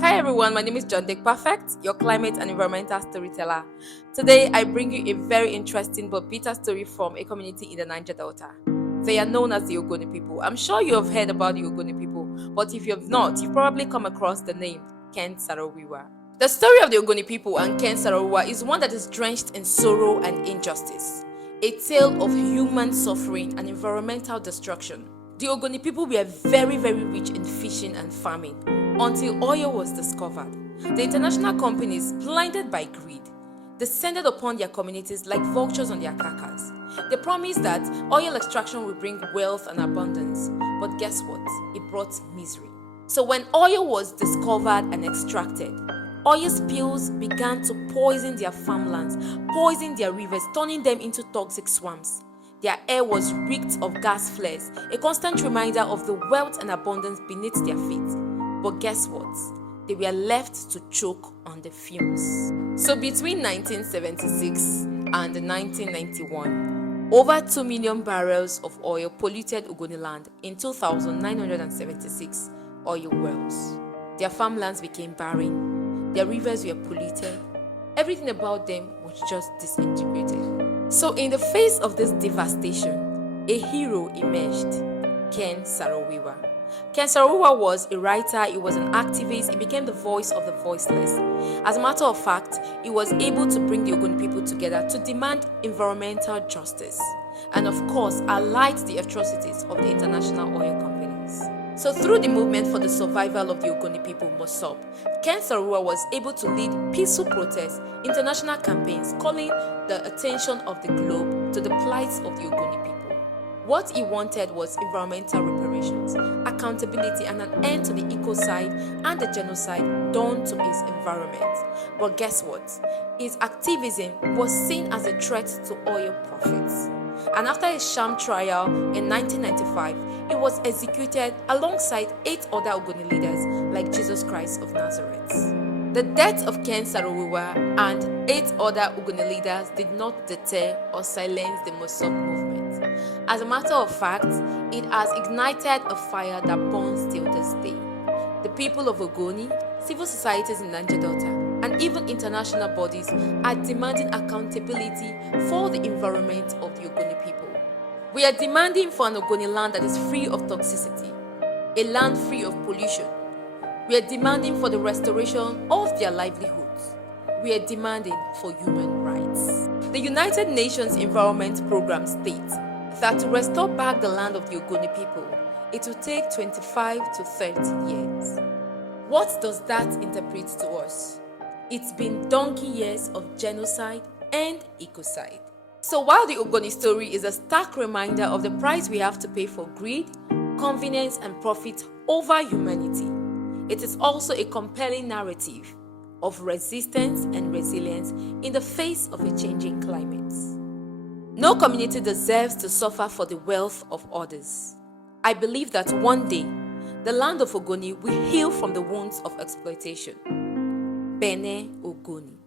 Hi everyone, my name is John Dick Perfect, your climate and environmental storyteller. Today I bring you a very interesting but bitter story from a community in the Niger Delta. They are known as the Ogoni people. I'm sure you have heard about the Ogoni people, but if you have not, you've probably come across the name Ken Saro-Wiwa. The story of the Ogoni people and Ken Saro-Wiwa is one that is drenched in sorrow and injustice, a tale of human suffering and environmental destruction. The Ogoni people were very rich in fishing and farming until oil was discovered. The international companies, blinded by greed, descended upon their communities like vultures on their carcass. They promised that oil extraction will bring wealth and abundance, but guess what? It brought misery. So when oil was discovered and extracted, oil spills began to poison their farmlands, poison their rivers, turning them into toxic swamps. Their air was reeked of gas flares, a constant reminder of the wealth and abundance beneath their feet. But guess what? They were left to choke on the fumes. So between 1976 and 1991, over 2 million barrels of oil polluted Ogoniland in 2,976 oil wells. Their farmlands became barren, their rivers were polluted, everything about them was just disintegrated. So in the face of this devastation, a hero emerged, Ken Saro-Wiwa. Ken Saro-Wiwa was a writer, he was an activist, he became the voice of the voiceless. As a matter of fact, he was able to bring the Ogoni people together to demand environmental justice and of course alight the atrocities of the international oil companies. So through the movement for the survival of the Ogoni people MOSOP, Ken Saro-Wiwa was able to lead peaceful protests, international campaigns calling the attention of the globe to the plight of the Ogoni people. What he wanted was environmental reparations, accountability and an end to the ecocide and the genocide done to his environment. But guess what? His activism was seen as a threat to oil profits. And after a sham trial in 1995, he was executed alongside 8 other Ogoni leaders like Jesus Christ of Nazareth. The death of Ken Saro-Wiwa and 8 other Ogoni leaders did not deter or silence the MOSOP movement. As a matter of fact, it has ignited a fire that burns till this day. The people of Ogoni, civil societies in Niger Delta, and even international bodies are demanding accountability for the environment of the Ogoni people. We are demanding for an Ogoni land that is free of toxicity, a land free of pollution. We are demanding for the restoration of their livelihoods. We are demanding for human rights. The United Nations Environment Programme states that to restore back the land of the Ogoni people, it will take 25 to 30 years. What does that interpret to us? It's been donkey years of genocide and ecocide. So while the Ogoni story is a stark reminder of the price we have to pay for greed, convenience and profit over humanity, it is also a compelling narrative of resistance and resilience in the face of a changing climate. No community deserves to suffer for the wealth of others. I believe that one day, the land of Ogoni will heal from the wounds of exploitation. Bene Ogoni.